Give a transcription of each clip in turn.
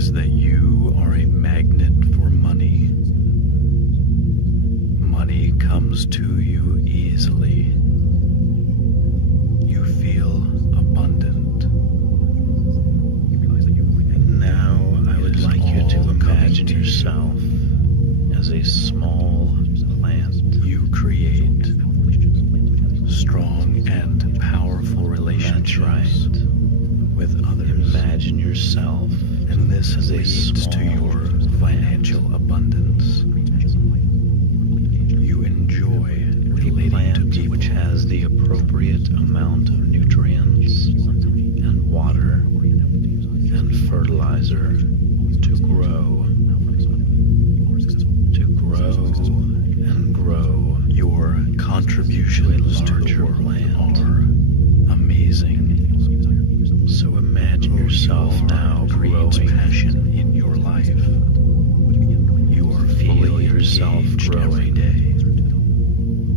realize that you are a magnet for money. Money comes to you easily. You feel abundant. Now I would like you to imagine yourself as a small plant. You create strong and powerful relationships with others. Imagine yourself, and this leads to your financial abundance. You enjoy relating to people, which has the appropriate amount of nutrients and water and fertilizer to grow and grow. Your contributions to the world are amazing. So imagine yourself now growing passion in your life. You are fully yourself growing every day.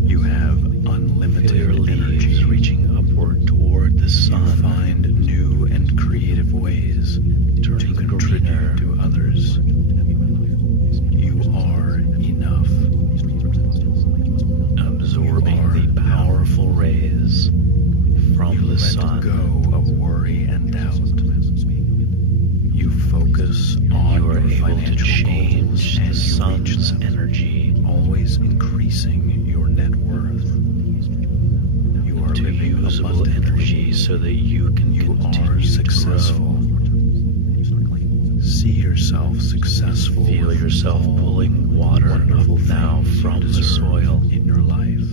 You have unlimited energy reaching upward toward the sun. You find new and creative ways to contribute to others. You are enough. Absorbing the powerful rays from the sun. Let go of worry and doubt. You focus on your able to change the sun's energy, always increasing your net worth. You are to usable energy so that you can continue successful. See yourself successful. Feel yourself pulling water now from the soil in your life,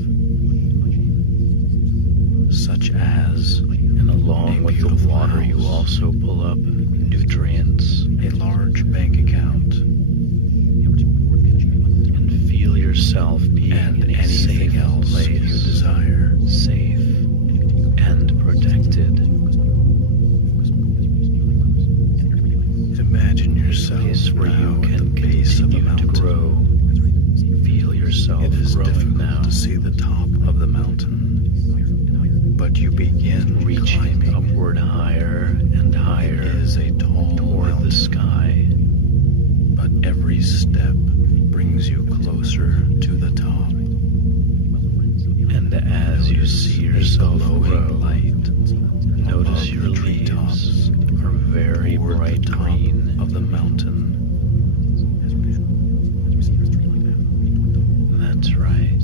such as, and along with the water, you also pull up nutrients, a large bank account, and feel yourself being in a safe place you desire, safe and protected. Imagine yourself where you can continue to grow. Feel yourself growing now. To see the top of the mountain, but you begin reaching upward higher and higher. It is a tall toward the sky, but every step brings you closer to the top. And as you see yourself grow, notice your leaves are very bright green of the mountain. That's right.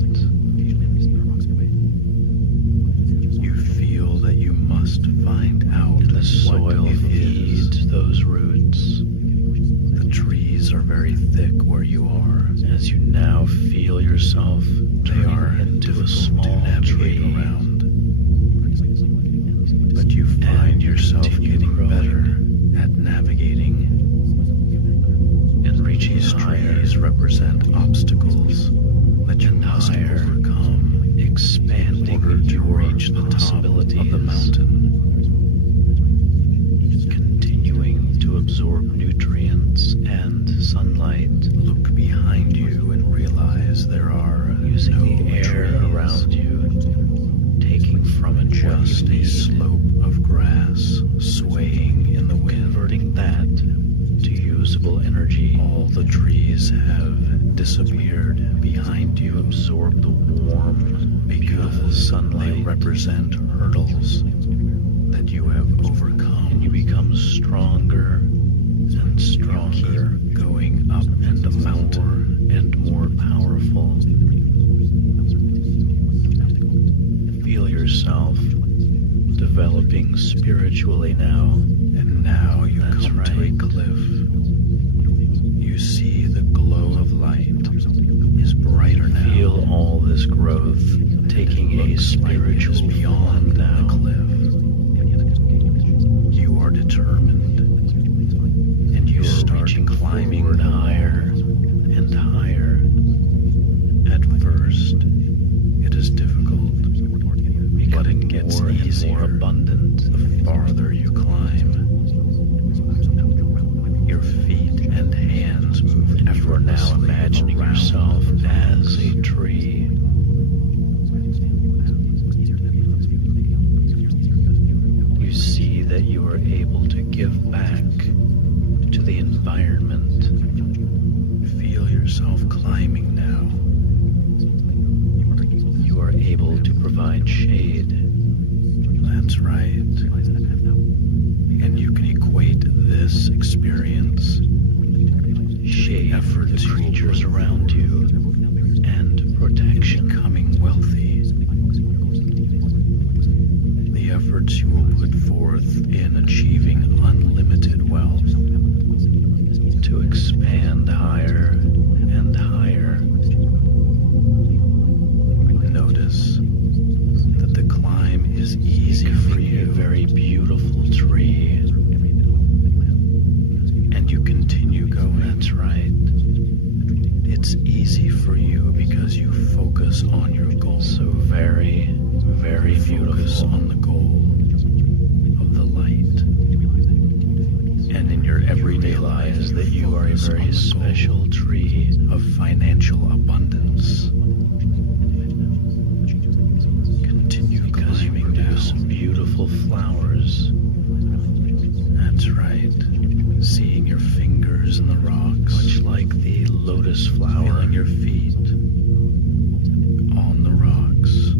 You feel that you must find out the soil feeds those roots. The trees are very thick where you are. As you now feel yourself, they are into a small tree around. But you find yourself getting better at navigating. And reaching these trees represent obstacles that you must overcome, expanding in order to reach the top of the mountain. Continuing to absorb nutrients and sunlight. Look behind you and realize there are using the air around you, taking from it just a slope of grass swaying in the wind, converting that to usable energy. All the trees have disappeared behind you. Absorb the warm, beautiful sunlight. They represent hurdles that you have overcome, and you become stronger and stronger, going up and the mountain and more powerful. Feel yourself developing spiritually now, and now you come to a cliff. You see the glow of light is brighter now. Feel all this growth taking a spiritual beyond the cliff. You are determined, and you start climbing higher and higher. At first, it is difficult, but it gets easier, more abundant the farther you climb. this experience, shape efforts, creatures around you, and protection, becoming wealthy. The efforts you will put forth in achieving unlimited wealth, to expand higher and higher. Notice that the climb is easy for you, a very beautiful tree, and you continue going. That's right. It's easy for you because you focus on your goal. So very, very beautiful on the goal of the light. And in your everyday lives that you are a very special tree of financial abundance. Continue climbing down some beautiful flowers. That's right. Seeing your fingers in the rocks, much like the lotus flower, feeling your feet on the rocks.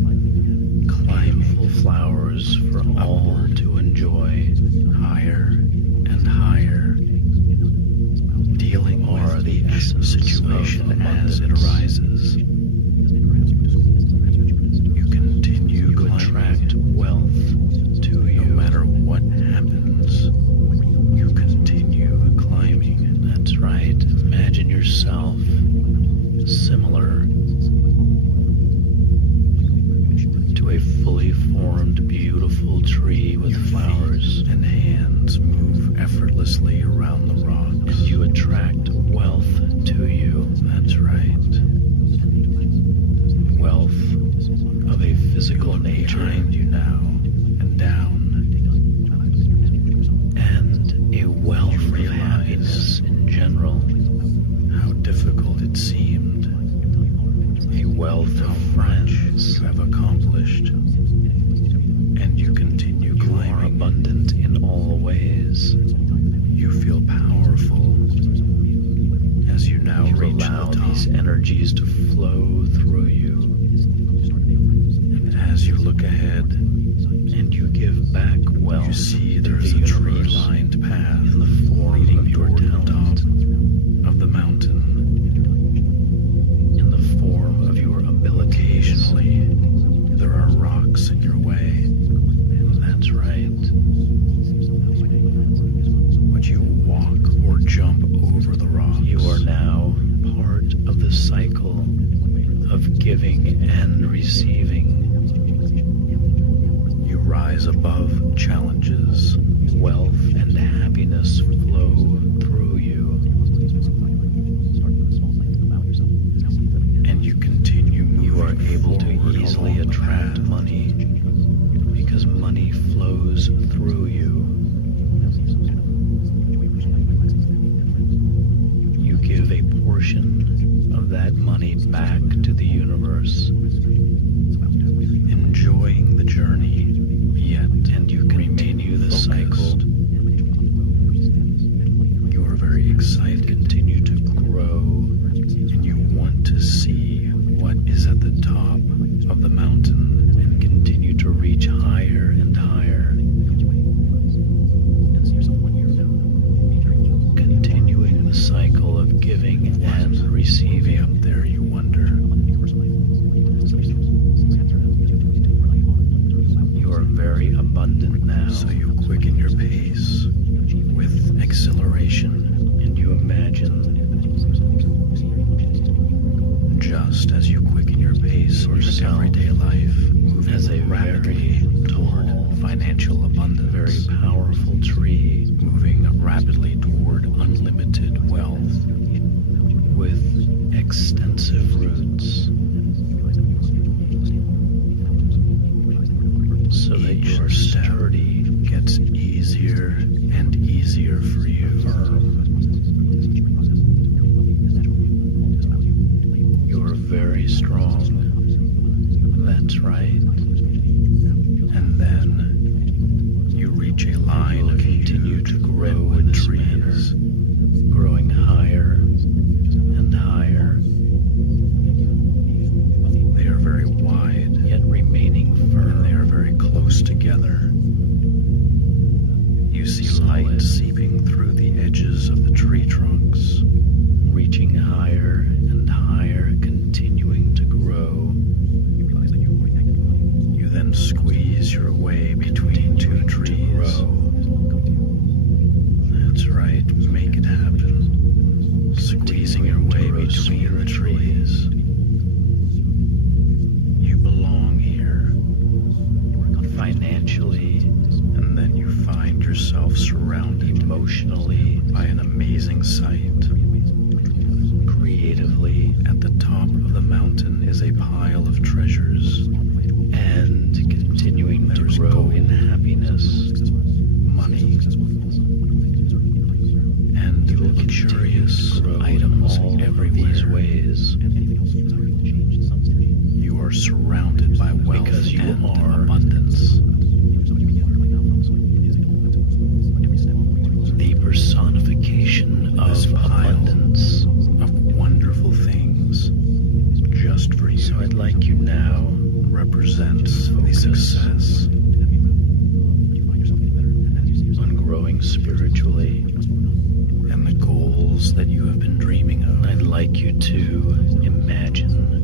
Climb full flowers for all to enjoy, higher and higher. Dealing with the essence situation as it arises. You continue to attract wealth to you, no matter what happens. You continue climbing. That's right. Imagine yourself similar to a fully formed, beautiful tree with flowers, and hands move effortlessly around the rocks, and you attract wealth to you. That's right. Wealth of a physical nature behind you now and down, and a wealth of happiness in general. How difficult it seemed. A wealth of friends you have accomplished, and you continue climbing. You are abundant in all ways. You feel powerful as you now allow these energies to flow through you. And as you look ahead and you give back wealth, you see there is a tree-lined path in the form of your talent of the mountain, in the form of your ability. Occasionally, there are rocks in your way. That's right. But you walk or jump over the rocks. You are now part of the cycle of giving and receiving. You rise above challenges. Wealth and happiness flow through you. And you continue. You are able to easily attract money because money flows through you. You give a portion of that money back to the universe, enjoying the journey, yet, and you continue the cycle. You are very excited, continue to grow, and you want to see what is at the top of the mountain and continue to reach higher and higher. Continuing the cycle of giving and receiving. Up there you wonder. You are very abundant now, so you quicken your pace with exhilaration, and you imagine, just as you quicken your pace, your everyday life moving as a rapidly toward financial abundance, a very powerful tree moving rapidly toward unlimited wealth with extensive roots, so that your sturdy gets easier and easier for you. You're very strong. That's right. And then you reach a line of continue to grow in trees, growing higher and higher. They are very wide, yet remaining firm. They are very close together. You see light seeping through the surrounded emotionally by an amazing sight. Creatively, at the top of the mountain is a pile of treasures, and continuing to grow in happiness, money, and luxurious items every these ways. You are surrounded by wealth because you are abundance. The personification of abundance, of wonderful things, just for you. So I'd like you now represents the success on growing spiritually and the goals that you have been dreaming of. I'd like you to imagine.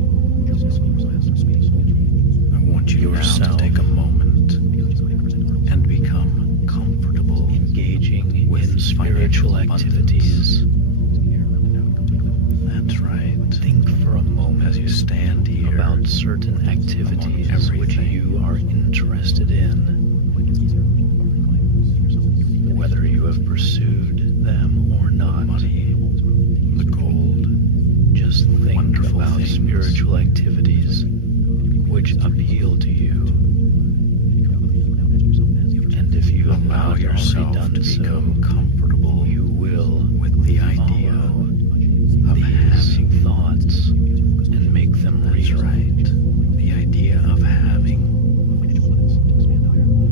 I want you yourself to take a moment and become comfortable engaging in spiritual activities. That's right. Think for a moment as you stand here about certain activities which you are interested in. Whether you have pursued them or not. Money, the gold, just think about spiritual activities which appeal to you. And if you allow yourself to become comfortable, you will with the idea of having thoughts and make them rewrite. The idea of having.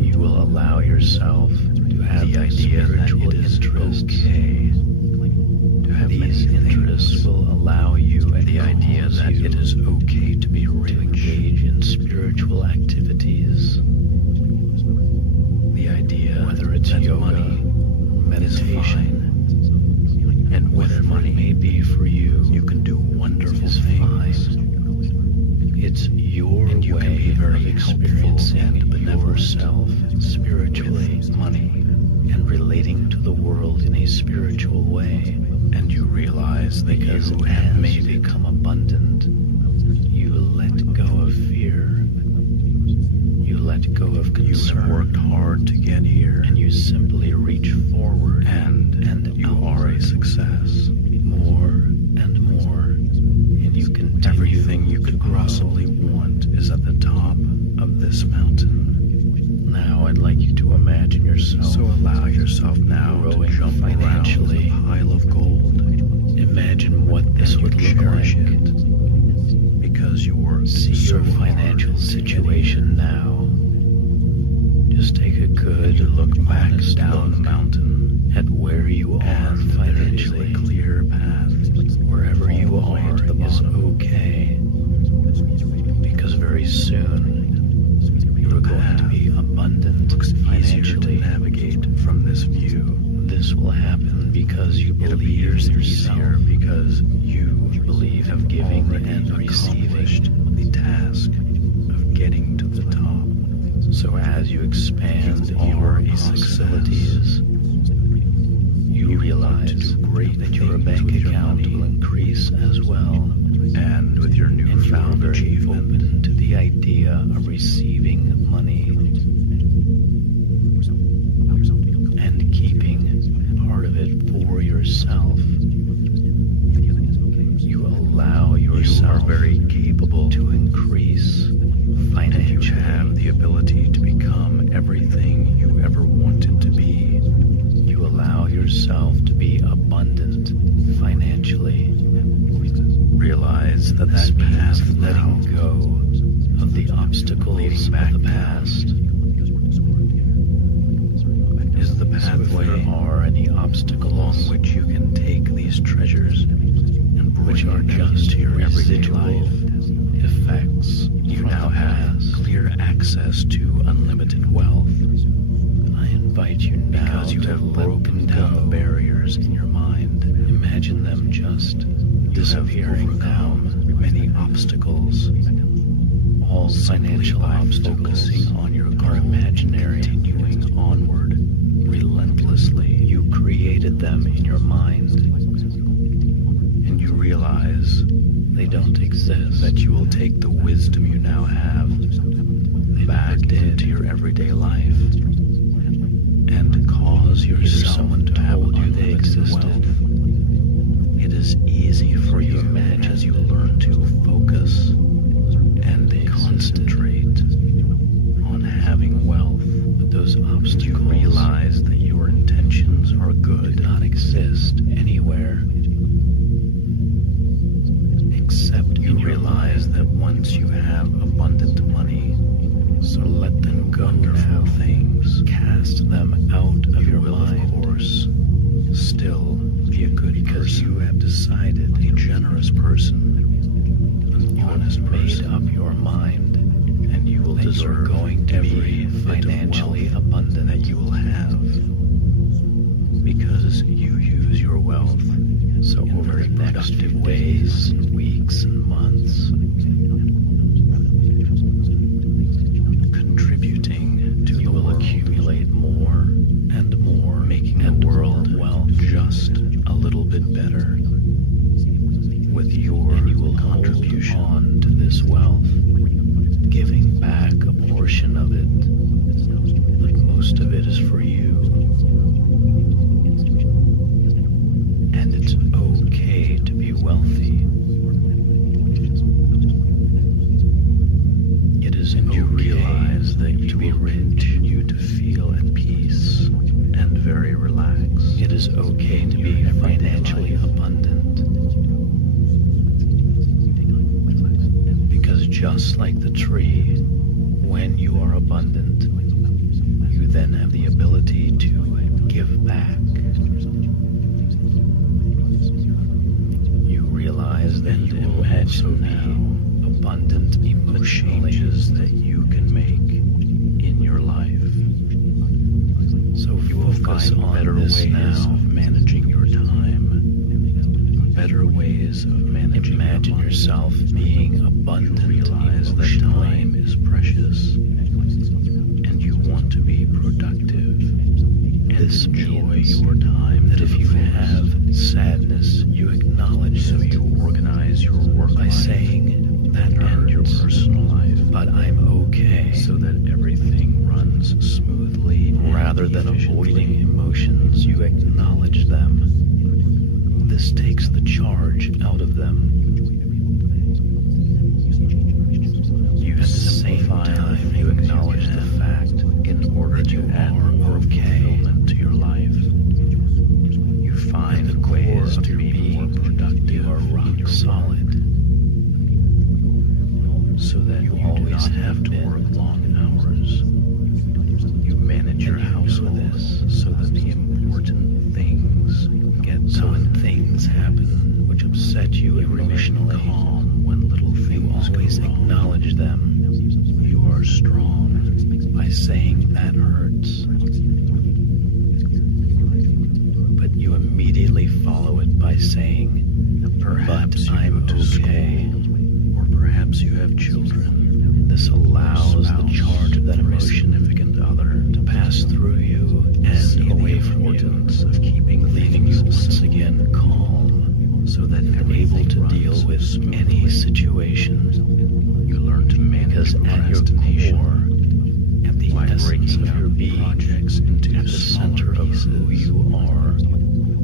You will allow yourself to have the idea that it is okay to have these interests will allow you and the idea that it is okay to be rich, to engage in spiritual activities. The idea whether it's yoga, money, meditation, and whatever money may be for you, you can do wonderful things. It's your way of experiencing yourself spiritually, money, and relating to the world in a spiritual way. And you realize that because you have may become abundant, you let go of fear. You let go of concern. You have worked hard to get here, and you simply reach forward, and you are a success. More and more, and you can everything you could possibly want is at the top of this mountain. Now I'd like you to imagine yourself. So allow yourself now to jump financially around a pile of gold. Imagine what this would look like. Because you work see so your financial situation now. Just take a good look back down the mountain at where you are financially. Clear path. Wherever you are is okay. Because very soon you are going to be abundant, easier to navigate from this view. This will happen because you believe easier because you believe of giving and receiving the task of getting to the top. So as you expand your possibilities, you realize that your bank account will increase as well. And with your newfound achievement, open to the idea of receiving money and keeping part of it for yourself. You allow yourself, you are very capable to increase financially. You have the ability to become everything you ever wanted to be. You allow yourself to be abundant financially. Realize that that path letting go of the obstacles of the past is the pathway. So if there are any obstacles along which you can take these treasures and which are just your everyday life effects, you now have clear access to unlimited wealth. I invite you now because you have broken down the barriers in your mind. Imagine them just disappearing now. Many obstacles, all financial obstacles, focusing on your goal, are imaginary, continuing onward relentlessly. You created them in your mind, and you realize they don't exist. That you will take the wisdom you now have back into your everyday life and cause yourself to hold you they existed. It is easy for you as you learn to focus and concentrate on having wealth. But those obstacles, you realize that your intentions are good, do not exist anywhere. Except you realize that once you have abundant money, so let them go now. Things, cast them out of your mind. Of course, still be a good because you have decided a generous person, an honest person, made up your mind, and you will deserve going to be financially abundant that you will have because you use your wealth so over the next days, weeks, and months, contributing to you will accumulate more and more, making the world wealth just a little bit better with your contribution on to this wealth, giving back a portion of it, but most of it is for you. And it's okay to be wealthy. It is okay you realize that you will continue to feel at peace and very relaxed. It is okay to be financially abundant. Because just like the tree, when you are abundant, you then have the ability to give back. You realize that you imagine now abundant emotional changes that you can make in your life. So focus on better ways now of managing your time, better ways of managing. Imagine yourself being abundant. Realize that time is precious, and you want to be productive. This means your time. That if you have sadness, you acknowledge, so you organize your work by saying that and your personal life. But I'm okay, so that everything runs smoothly. Rather than avoiding emotions, you acknowledge them. This takes the charge out of them. You at the same time you acknowledge the fact in order to add more fulfillment to your life. You find the ways to be more productive or rock solid, so that you always have to work long hours. You manage your house with this, so that the important things get done. So when things happen which upset you emotionally, calm when little things always acknowledge them. You are strong by saying that hurts, but you immediately follow it by saying, perhaps I'm okay, or perhaps you have children. This allows the charge of that emotion, significant other, to pass through you and away from you, of leaving you once again calm, so that you're able to deal with any situation. You learn to manage at your core, at the essence of your being, into the center of who you are.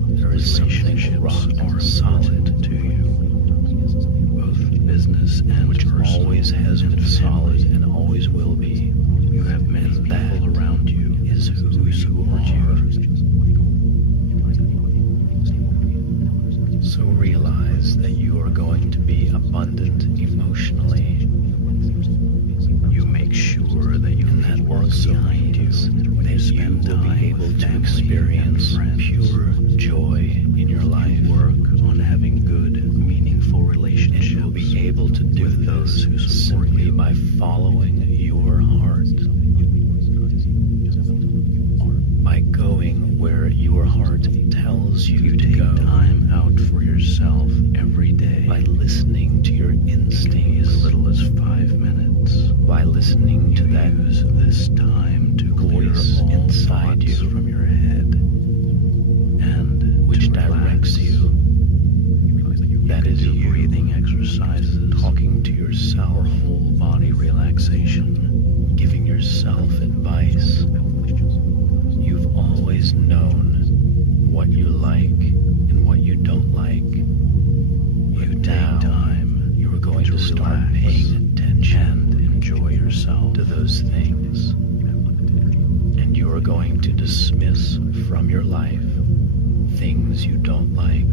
There is something rock or solid to you, both business and which always has been solid and always will be. You have many people around you is who you are. So realize that you are going to be abundant emotionally. You make sure that you have works behind you, that you will be able to experience pure joy in your life. Work on having good, meaningful relationships. You'll be able to do this simply by following your heart. By going where your heart tells you to go. Time out for yourself every day by listening to your instincts as little as 5 minutes. By listening to that, use this time to voice inside you from your head, and which directs you. That is breathing exercises, talking to yourself, whole body relaxation, giving yourself advice. You've things you don't like.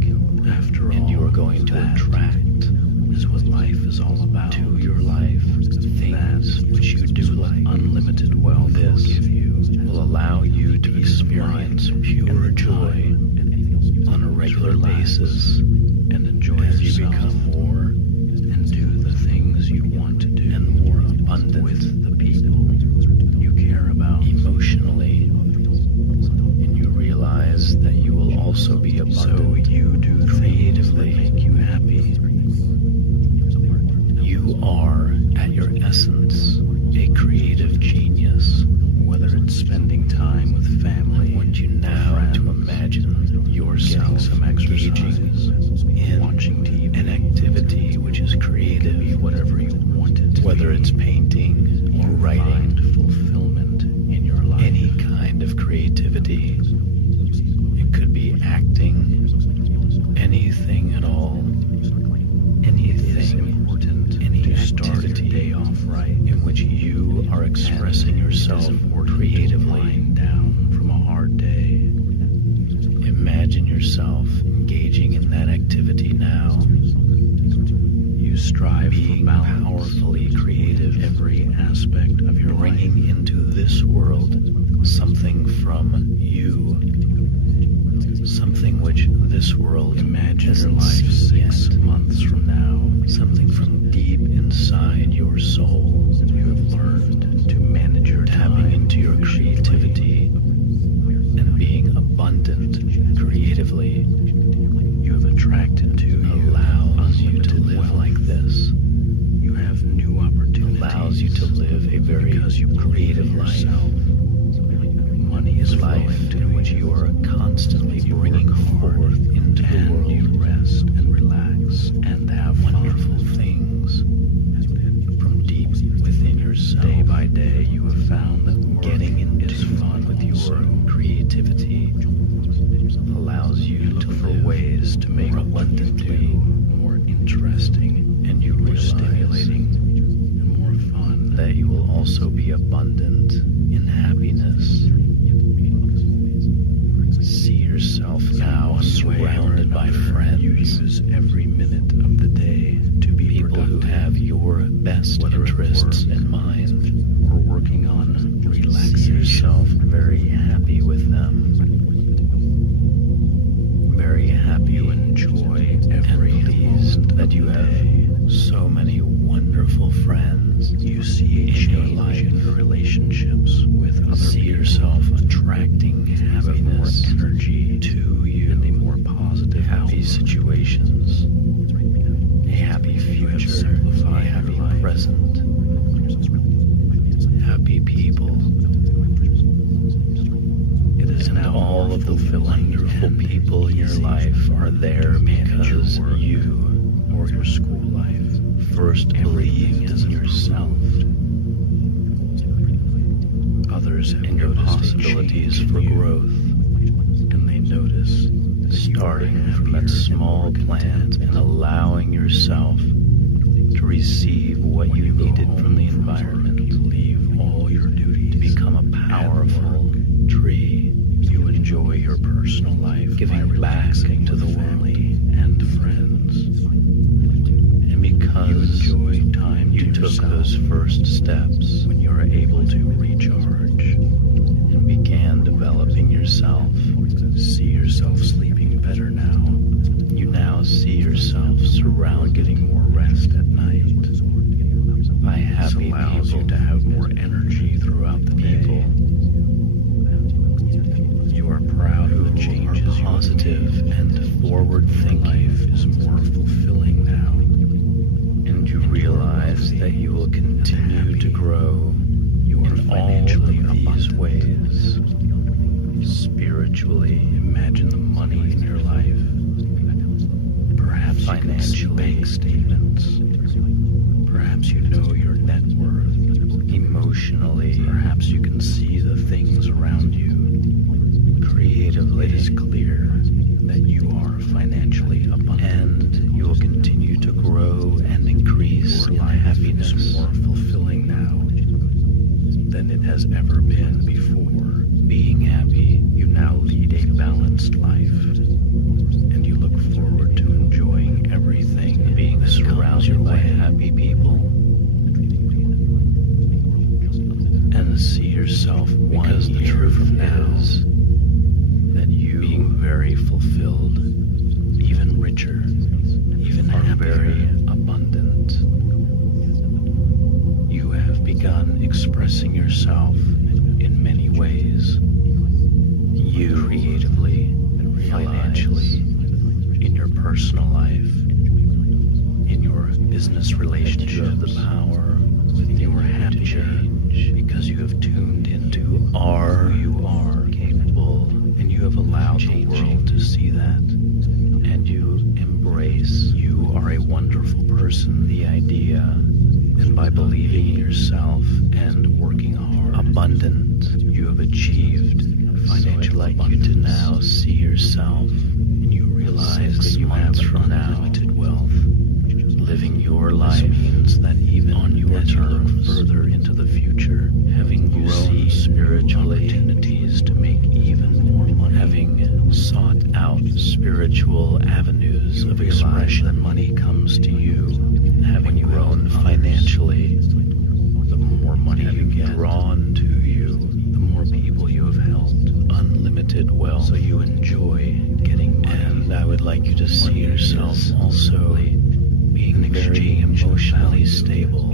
After all, and you are going to attract is what life is all about. To your life, things which you do like. Unlimited wealth will give you, will allow you to experience pure joy on a regular basis and enjoy as you become more and do the things you want to do and more abundant with the people you care about emotionally, and you realize that you will also be abundant. So you do creatively make you happy. You are, at your essence, a creative genius. Whether it's spending time with family, I want you now to imagine yourself some engaging in watching TV, an activity which is creative, whatever you want it to be. Whether it's painting or writing, fulfillment in your life, any kind of creativity. It could be acting, anything at all. Anything important, any start your day off right, in which you are expressing yourself creatively down from a hard day. Imagine yourself engaging in that activity now. You strive being powerfully creative, every aspect of your bringing into this world something from you, something which this world imagines life 6 months from now, something from deep inside your soul. You have learned to manage your tapping into your creativity and being abundant creatively. You have attracted to you, allows you to live like this. You have new opportunities, allows you to live a very creative life. Money is life in which you are constantly bringing forth into the world. You rest and relax and have wonderful things from deep within yourself. Day by day, you have found that getting into fun with your creativity allows you to look for ways to make abundantly more interesting, and you realize stimulating and more fun that you will also be abundant in happiness. See yourself now surrounded by friends. You use every minute of the day to be people who have your best interests in mind, or working on relaxing. See yourself very happy with them. Very happy you enjoy every pleased that you have so many wonderful friends. You see a change in your relationships with others. See yourself attracting happiness, more energy to you, and a more positive, happy situations, a happy future, a happy present, happy people. It is and now all of the wonderful people in your life are there because you, or your school life, first believed in yourself. Others have noticed possibilities for growth, and they notice starting from that small plant and allowing yourself to receive what you needed from the environment. You leave all your duties to become a powerful tree. You enjoy your personal life, giving back to the family and friends. And because you enjoy time, you took those first steps when you were able to recharge and began developing yourself. See yourself sleeping better now. You now see yourself surrounded, getting more rest at night by happy people. You to have more energy throughout the day. You are proud of the changes. Positive and forward thinking. Life is more fulfilling now, and you realize that you will continue to grow. You are financially in all of these ways. Spiritually, imagine the money in your life. Perhaps financial bank statements. Perhaps you know your net worth. Emotionally, perhaps you can see the things around you. Creatively, it is clear that you are financially abundant, and you will continue to grow and increase in happiness, more fulfilling now than it has ever been before. Being happy, you now lead a balanced life. yourself in many ways. You creatively, financially, in your personal life, in your business relationship, the power within your happy change, because you have tuned into who you are capable, and you have allowed the world to see that, and you embrace you are a wonderful person, the idea, and by believing in yourself and working hard, abundant, you have achieved financial abundance. You to now see yourself, and you realize that you have from now unlimited wealth. Living your life means that even on your as you look further into the future, having grown spiritual opportunities to make even more money, having sought out spiritual avenues of expression, that money comes to you, having grown financially, the more money you get drawn to you, the more people you have helped, unlimited wealth, so you enjoy getting money. And I would like you to see yourself also being very emotionally stable.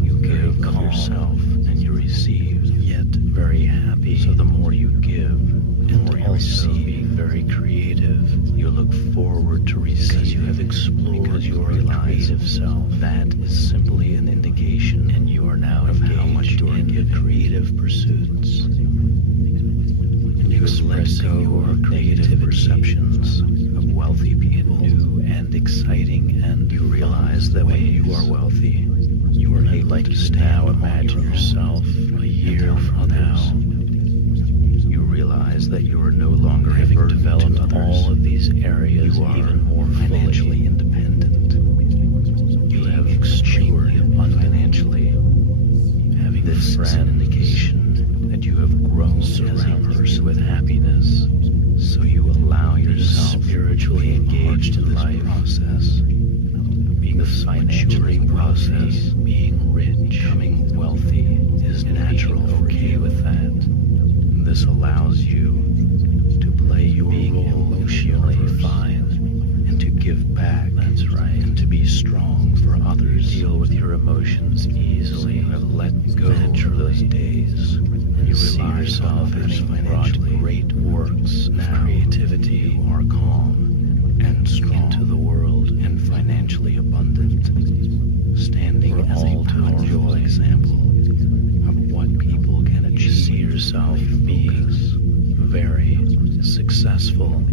You give of yourself and you receive, yet very happy. So the more you give, and more you receive, being very creative, you look forward to receiving. Because you have explored because you are a creative self. That is simply an indication, and you are now of how much you are in your creative pursuits. And you have let go your negative perceptions of wealthy people, new and exciting, and you realize that when you are wealthy, you are able to now imagine yourself a year from now. You realize that you are no longer having developed all of these areas, you are even more financially independent. You have extremely abundant financially. Having this is an indication that you have grown as a person with happiness. So you allow yourself spiritually engaged in life process, being the financially process, being rich, becoming wealthy is natural. Okay with that. This allows you to play your role emotionally fine and to give back. That's right. And to be strong for others. Deal with your emotions easily. You have let go of those days. And you see yourself as brought great works of creativity. You are calm and strong into the world and financially abundant, standing as a powerful example of what people can achieve. You see yourself being very successful